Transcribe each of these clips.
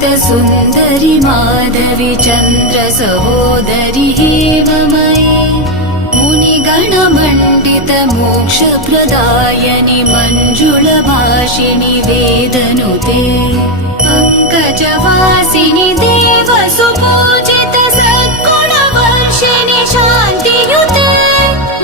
सुन्दरि माधवी चन्द्र सहोदरि हेममयी मुनिगणमण्डित मोक्षप्रदायनि मञ्जुलभाषिणि वेदनुते पङ्कजवासिनि देवसुपूजित सद्गुणवर्षिणि शान्तियुते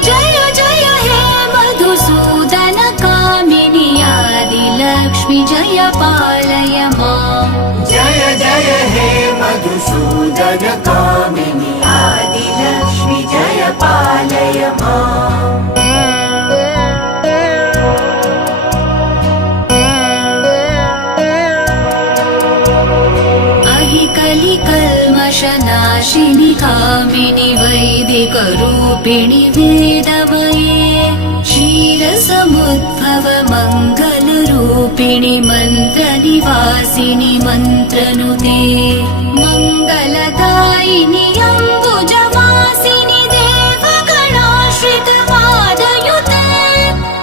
जय जय हे मधुसूदन कामिनि आदिलक्ष्मि जय पालय माम् जय जय हे मधुसूदन कामिनि आदिलक्ष्मि जय पालय माम् कलिकल्मषनाशिनि कामिनि वैदिकरूपिणि वेदमये क्षीरसमुद्भव मङ्गलरूपिणि मन्त्रनिवासिनि मन्त्रनुते मङ्गलदायिनि अम्बुजवासिनि देवगणाश्रित पादयुते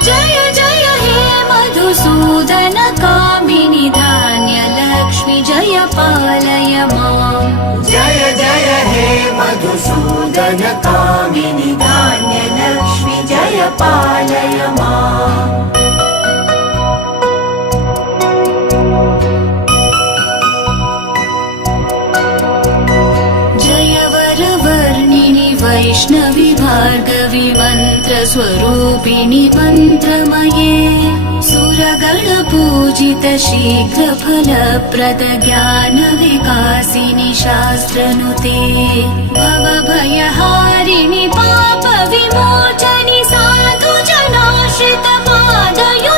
जय जय हे मधुसूदन कामिनि धान्यलक्ष्मि जय पालय माम् जय जय हे मधुसूदन कामिनि धान्यलक्ष्मि जय पालय माम् जय वरवर्णिनि वैष्णवि भार्गवि मन्त्रस्वरूपिणि मन्त्रमये सुरगणपूजित शीघ्रफलप्रद ज्ञानविकासिनि शास्त्रनुते भवभयहारिणि पापविमोचनि साधुजनाश्रित पादयुते